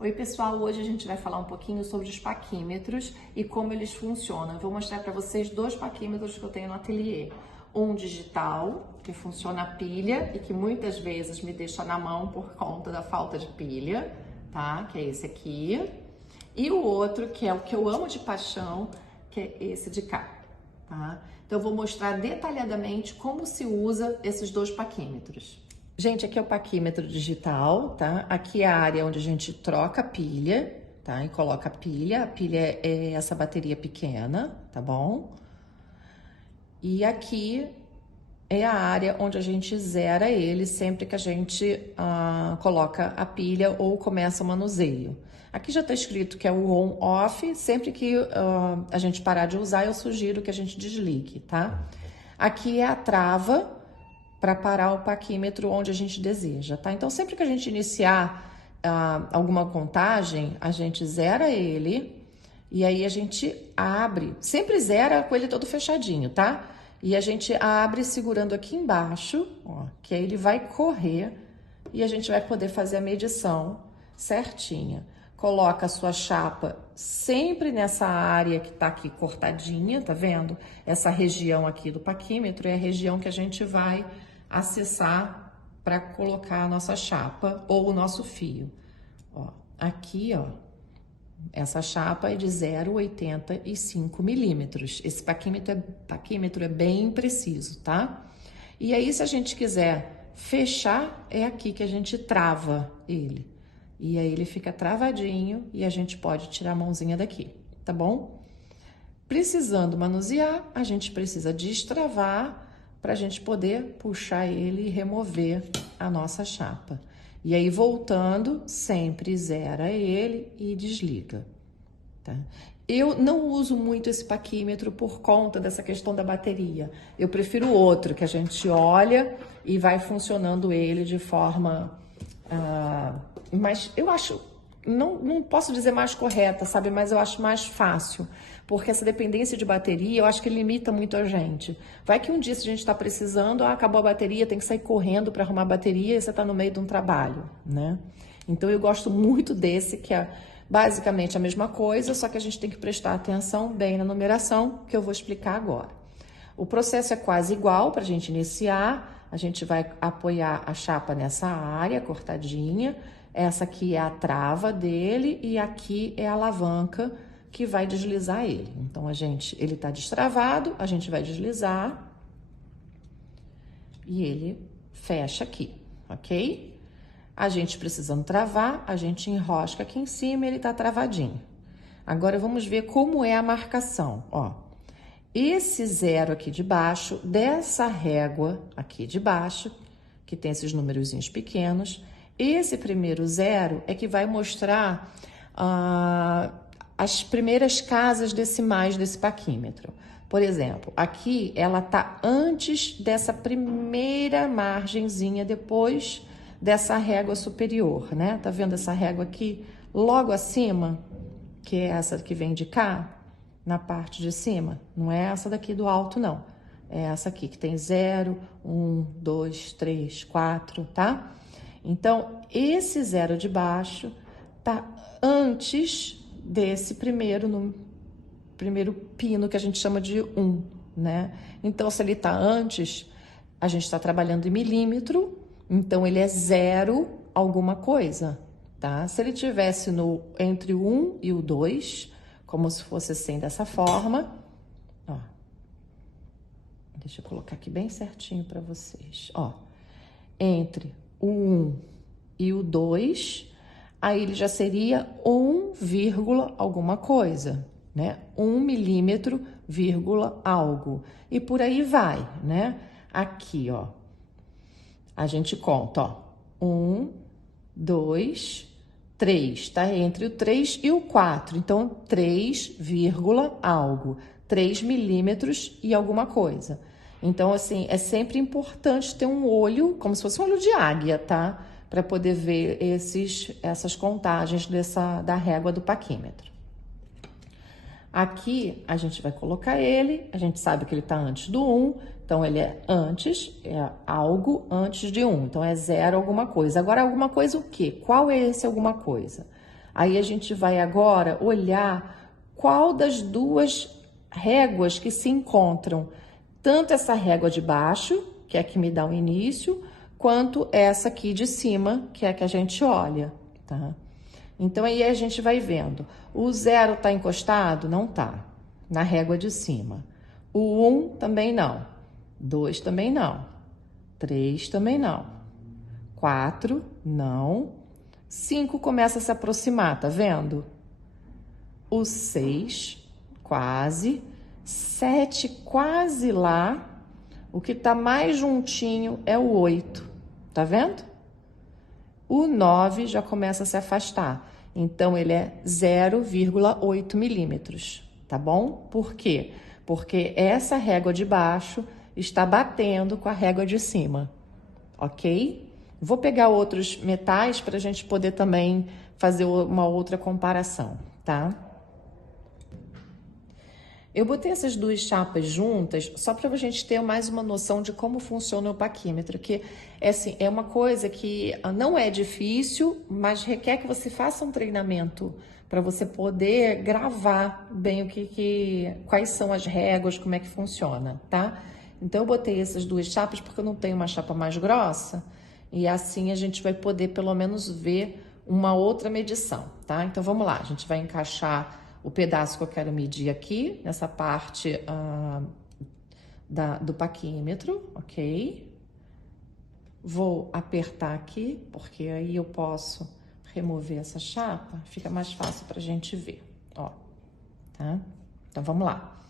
Oi pessoal, hoje a gente vai falar um pouquinho sobre os paquímetros e como eles funcionam. Eu vou mostrar para vocês dois paquímetros que eu tenho no ateliê. Um digital, que funciona a pilha e que muitas vezes me deixa na mão por conta da falta de pilha, tá? Que é esse aqui. E o outro, que é o que eu amo de paixão, que é esse de cá, tá? Então eu vou mostrar detalhadamente como se usa esses dois paquímetros. Gente, aqui é o paquímetro digital, tá? Aqui é a área onde a gente troca a pilha, tá? E coloca a pilha. A pilha é essa bateria pequena, tá bom? E aqui é a área onde a gente zera ele sempre que a gente coloca a pilha ou começa o manuseio. Aqui já está escrito que é o on-off, sempre que a gente parar de usar, eu sugiro que a gente desligue, tá? Aqui é a trava para parar o paquímetro onde a gente deseja, tá? Então, sempre que a gente iniciar alguma contagem, a gente zera ele e aí a gente abre, sempre zera com ele todo fechadinho, tá? E a gente abre segurando aqui embaixo, ó, que aí ele vai correr e a gente vai poder fazer a medição certinha. Coloca a sua chapa sempre nessa área que tá aqui cortadinha, tá vendo? Essa região aqui do paquímetro é a região que a gente vai acessar para colocar a nossa chapa ou o nosso fio. Ó, aqui, ó, essa chapa é de 0,85 milímetros. Esse paquímetro é bem preciso, tá? E aí, se a gente quiser fechar, é aqui que a gente trava ele. E aí ele fica travadinho e a gente pode tirar a mãozinha daqui, tá bom? Precisando manusear, a gente precisa destravar para a gente poder puxar ele e remover a nossa chapa. E aí, voltando, sempre zera ele e desliga, tá? Eu não uso muito esse paquímetro por conta dessa questão da bateria. Eu prefiro outro, que a gente olha e vai funcionando ele de forma... mas eu acho... Não posso dizer mais correta, sabe? Mas eu acho mais fácil. Porque essa dependência de bateria, eu acho que limita muito a gente. Vai que um dia, se a gente está precisando, acabou a bateria, tem que sair correndo para arrumar a bateria e você está no meio de um trabalho, né? Então, eu gosto muito desse, que é basicamente a mesma coisa, só que a gente tem que prestar atenção bem na numeração, que eu vou explicar agora. O processo é quase igual para a gente iniciar. A gente vai apoiar a chapa nessa área cortadinha. Essa aqui é a trava dele e aqui é a alavanca que vai deslizar ele. Então, ele tá destravado, a gente vai deslizar e ele fecha aqui, ok? A gente precisando travar, a gente enrosca aqui em cima e ele tá travadinho. Agora, vamos ver como é a marcação, ó. Esse zero aqui de baixo, dessa régua aqui de baixo, que tem esses númerozinhos pequenos, esse primeiro zero é que vai mostrar as primeiras casas decimais desse paquímetro. Por exemplo, aqui ela tá antes dessa primeira margenzinha, depois dessa régua superior, né? Tá vendo essa régua aqui logo acima, que é essa que vem de cá, na parte de cima? Não é essa daqui do alto, não. É essa aqui que tem 0, 1, 2, 3, 4, tá? Então, esse zero de baixo tá antes desse primeiro pino que a gente chama de 1, né? Então, se ele tá antes, a gente está trabalhando em milímetro, então ele é 0 alguma coisa, tá? Se ele tivesse entre o 1 e o 2, como se fosse assim, dessa forma, ó. Deixa eu colocar aqui bem certinho para vocês, ó. Entre o 1 e o 2, aí ele já seria 1, alguma coisa, né? 1 milímetro, algo. E por aí vai, né? Aqui, ó, a gente conta, ó. 1, 2, 3, tá? Entre o 3 e o 4. Então, 3, algo. 3 milímetros e alguma coisa. Então, assim, é sempre importante ter um olho, como se fosse um olho de águia, tá? Para poder ver essas contagens da régua do paquímetro. Aqui, a gente vai colocar ele, a gente sabe que ele tá antes do 1, então ele é algo antes de 1, então é 0 alguma coisa. Agora, alguma coisa o quê? Qual é esse alguma coisa? Aí a gente vai agora olhar qual das duas réguas que se encontram, tanto essa régua de baixo, que é a que me dá o início, quanto essa aqui de cima, que é a que a gente olha, tá? Então, aí a gente vai vendo. O 0 tá encostado? Não tá. Na régua de cima. O 1 também não. 2 também não. 3 também não. 4, não. 5 começa a se aproximar, tá vendo? O 6, quase. 7, quase lá. O que tá mais juntinho é o 8, tá vendo? O 9 já começa a se afastar. Então, ele é 0,8 milímetros, tá bom? Por quê? Porque essa régua de baixo está batendo com a régua de cima, ok? Vou pegar outros metais para a gente poder também fazer uma outra comparação, tá? Eu botei essas duas chapas juntas só para a gente ter mais uma noção de como funciona o paquímetro, que assim, é uma coisa que não é difícil, mas requer que você faça um treinamento para você poder gravar bem quais são as réguas, como é que funciona, tá? Então eu botei essas duas chapas porque eu não tenho uma chapa mais grossa e assim a gente vai poder pelo menos ver uma outra medição, tá? Então vamos lá, a gente vai encaixar o pedaço que eu quero medir aqui, nessa parte do paquímetro, ok? Vou apertar aqui, porque aí eu posso remover essa chapa, fica mais fácil pra gente ver, ó, tá? Então, vamos lá.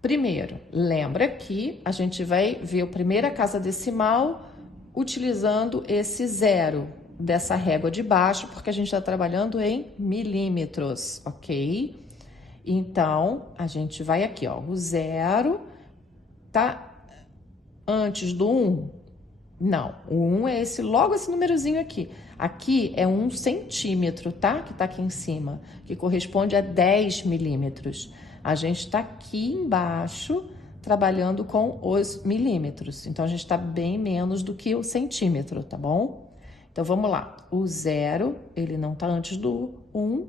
Primeiro, lembra que a gente vai ver a primeira casa decimal utilizando esse 0 dessa régua de baixo, porque a gente está trabalhando em milímetros, ok? Então, a gente vai aqui, ó, o 0 tá antes do 1? Não, o 1 é logo esse númerozinho aqui. Aqui é 1 centímetro, tá? Que tá aqui em cima, que corresponde a 10 milímetros. A gente tá aqui embaixo trabalhando com os milímetros. Então, a gente tá bem menos do que o centímetro, tá bom? Então, vamos lá. O 0, ele não tá antes do 1,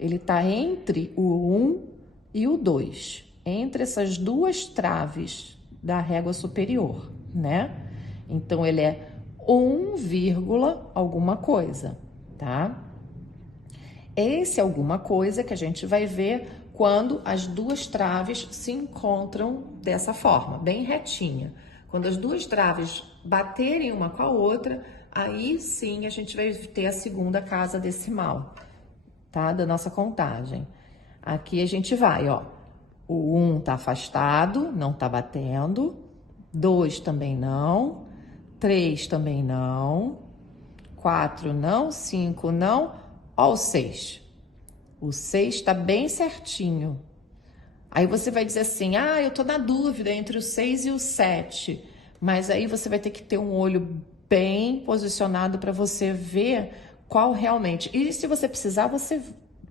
ele tá entre o 1 e o 2, entre essas duas traves da régua superior, né? Então, ele é 1, alguma coisa, tá? Esse alguma coisa que a gente vai ver quando as duas traves se encontram dessa forma, bem retinha. Quando as duas traves baterem uma com a outra, aí sim a gente vai ter a segunda casa decimal, tá? Da nossa contagem. Aqui a gente vai, ó. O 1 tá afastado, não tá batendo. 2 também não. 3 também não. 4 não. 5 não. Ó o 6. O 6 tá bem certinho. Aí você vai dizer assim, eu tô na dúvida entre o 6 e o 7. Mas aí você vai ter que ter um olho bem posicionado para você ver qual realmente. E se você precisar, você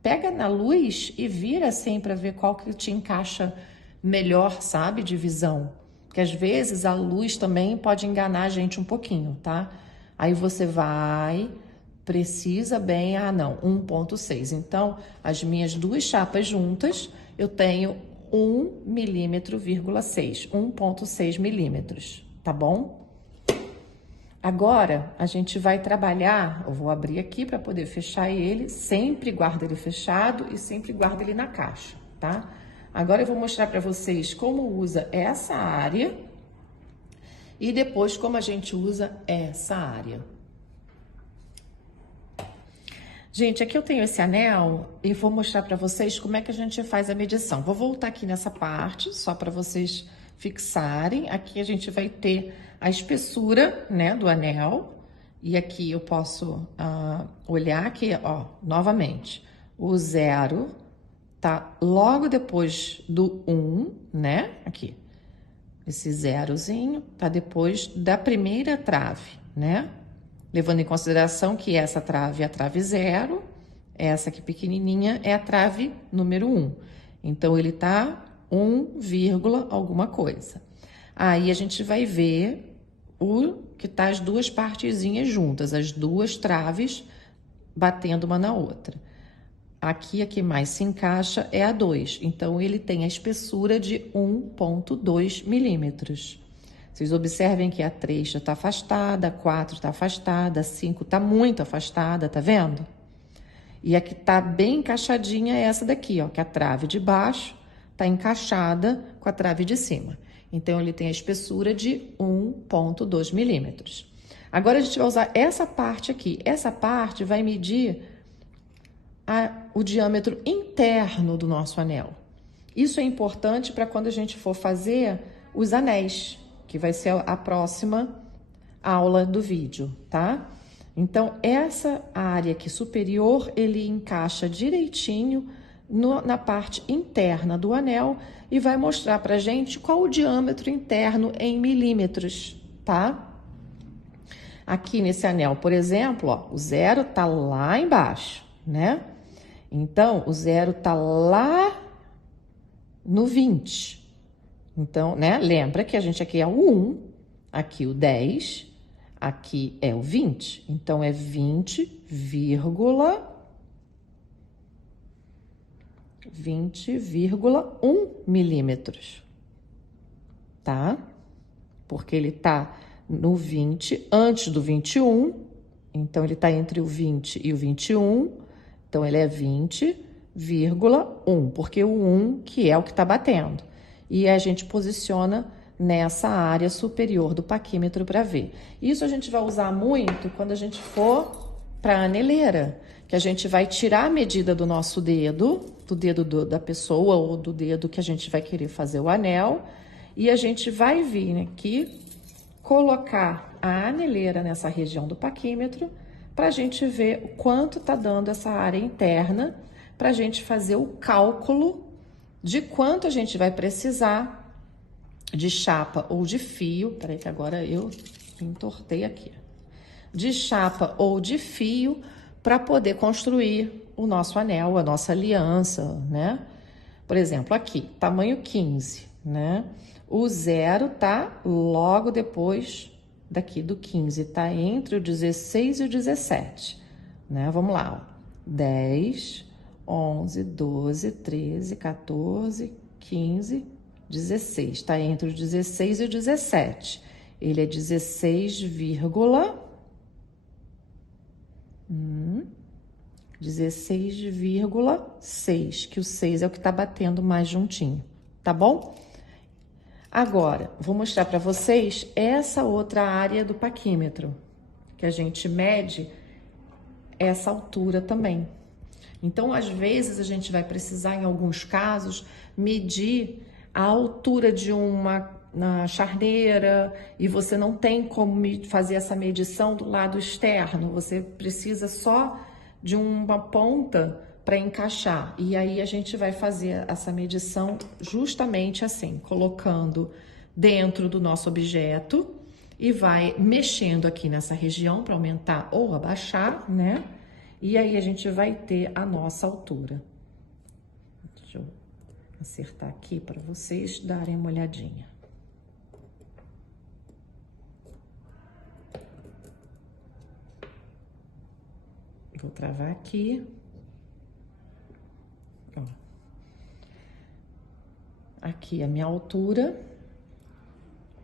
pega na luz e vira assim para ver qual que te encaixa melhor, sabe, de visão. Porque às vezes a luz também pode enganar a gente um pouquinho, tá? Aí você vai, precisa bem, não, 1,6. Então, as minhas duas chapas juntas, eu tenho 1,6 milímetro, 1,6 milímetros, tá bom? Agora, a gente vai trabalhar, eu vou abrir aqui para poder fechar ele, sempre guarda ele fechado e sempre guarda ele na caixa, tá? Agora eu vou mostrar para vocês como usa essa área e depois como a gente usa essa área. Gente, aqui eu tenho esse anel e vou mostrar para vocês como é que a gente faz a medição. Vou voltar aqui nessa parte, só para vocês fixarem. Aqui a gente vai ter a espessura, né, do anel. E aqui eu posso olhar aqui, ó, novamente. O 0 tá logo depois do 1, né? Aqui. Esse zerozinho tá depois da primeira trave, né? Levando em consideração que essa trave é a trave 0, essa aqui pequenininha é a trave número 1. Então, ele tá 1, alguma coisa. Aí, a gente vai ver o que tá as duas partezinhas juntas, as duas traves batendo uma na outra. aqui a que mais se encaixa é a 2. Então, ele tem a espessura de 1,2 milímetros. Vocês observem que a 3 já está afastada, a 4 está afastada, a 5 está muito afastada, tá vendo? E a que está bem encaixadinha é essa daqui, ó, que a trave de baixo está encaixada com a trave de cima. Então, ele tem a espessura de 1,2 milímetros. Agora, a gente vai usar essa parte aqui. Essa parte vai medir o diâmetro interno do nosso anel. Isso é importante para quando a gente for fazer os anéis, que vai ser a próxima aula do vídeo, tá? Então, essa área aqui superior, ele encaixa direitinho na parte interna do anel e vai mostrar pra gente qual o diâmetro interno em milímetros, tá? Aqui nesse anel, por exemplo, ó, o 0 tá lá embaixo, né? Então, o 0 tá lá no 20. Então, né? Lembra que a gente aqui é o 1, aqui o 10, aqui é o 20. Então, é 20,1 milímetros, tá? Porque ele tá no 20, antes do 21, então ele tá entre o 20 e o 21, então ele é 20,1, porque o 1 que é o que tá batendo. E a gente posiciona nessa área superior do paquímetro para ver. Isso a gente vai usar muito quando a gente for para a aneleira, que a gente vai tirar a medida do nosso dedo, do dedo da pessoa ou do dedo que a gente vai querer fazer o anel, e a gente vai vir aqui colocar a aneleira nessa região do paquímetro para a gente ver o quanto tá dando essa área interna, para a gente fazer o cálculo de quanto a gente vai precisar de chapa ou de fio. Peraí que agora eu entortei aqui. De chapa ou de fio para poder construir o nosso anel, a nossa aliança, né? Por exemplo, aqui, tamanho 15, né? O 0 tá logo depois daqui do 15, tá entre o 16 e o 17, né? Vamos lá, ó. 10, 11, 12, 13, 14, 15, 16. Tá entre o 16 e o 17. Ele é 16,6, que o 6 é o que tá batendo mais juntinho, tá bom? Agora, vou mostrar para vocês essa outra área do paquímetro, que a gente mede essa altura também. Então, às vezes, a gente vai precisar, em alguns casos, medir a altura de uma charneira e você não tem como fazer essa medição do lado externo, você precisa só de uma ponta para encaixar. E aí a gente vai fazer essa medição justamente assim, colocando dentro do nosso objeto e vai mexendo aqui nessa região para aumentar ou abaixar, né? E aí a gente vai ter a nossa altura. Deixa eu acertar aqui para vocês darem uma olhadinha. Vou travar aqui. Ó. Aqui a minha altura,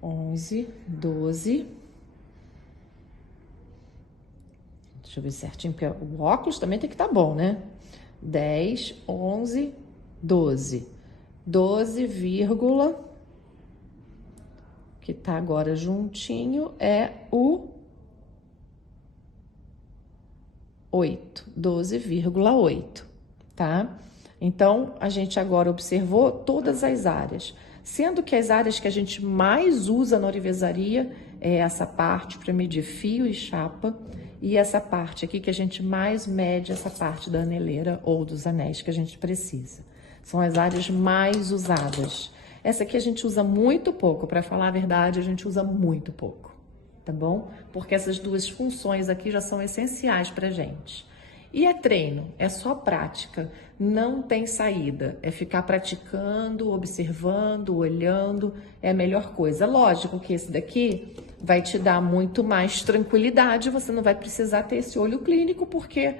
11, 12. Deixa eu ver certinho, porque o óculos também tem que estar bom, né? 10, 11, 12. 12, que tá agora juntinho, é o 8, 12,8, tá? Então, a gente agora observou todas as áreas, sendo que as áreas que a gente mais usa na orivesaria é essa parte para medir fio e chapa, e essa parte aqui que a gente mais mede, essa parte da aneleira ou dos anéis que a gente precisa. São as áreas mais usadas. Essa aqui a gente usa muito pouco, para falar a verdade, a gente usa muito pouco, tá bom? Porque essas duas funções aqui já são essenciais pra gente. E é treino, é só prática, não tem saída. É ficar praticando, observando, olhando, é a melhor coisa. Lógico que esse daqui vai te dar muito mais tranquilidade, você não vai precisar ter esse olho clínico, porque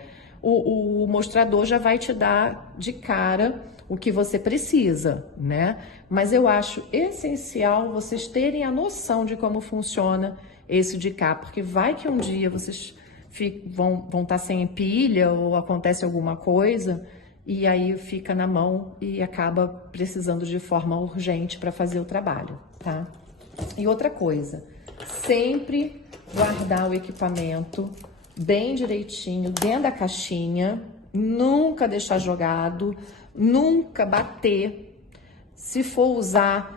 o mostrador já vai te dar de cara o que você precisa, né? Mas eu acho essencial vocês terem a noção de como funciona esse de cá, porque vai que um dia vocês vão estar sem pilha ou acontece alguma coisa e aí fica na mão e acaba precisando de forma urgente para fazer o trabalho, tá? E outra coisa, sempre guardar o equipamento bem direitinho dentro da caixinha, nunca deixar jogado, nunca bater. Se for usar,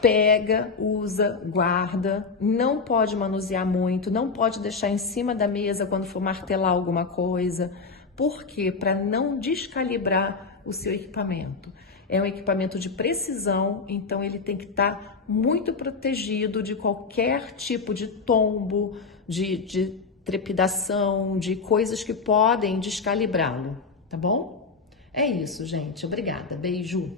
pega, usa, guarda, não pode manusear muito, não pode deixar em cima da mesa quando for martelar alguma coisa. Por quê? Para não descalibrar o seu equipamento. É um equipamento de precisão, então ele tem que estar muito protegido de qualquer tipo de tombo, de trepidação, de coisas que podem descalibrá-lo, tá bom? É isso, gente. Obrigada. Beijo.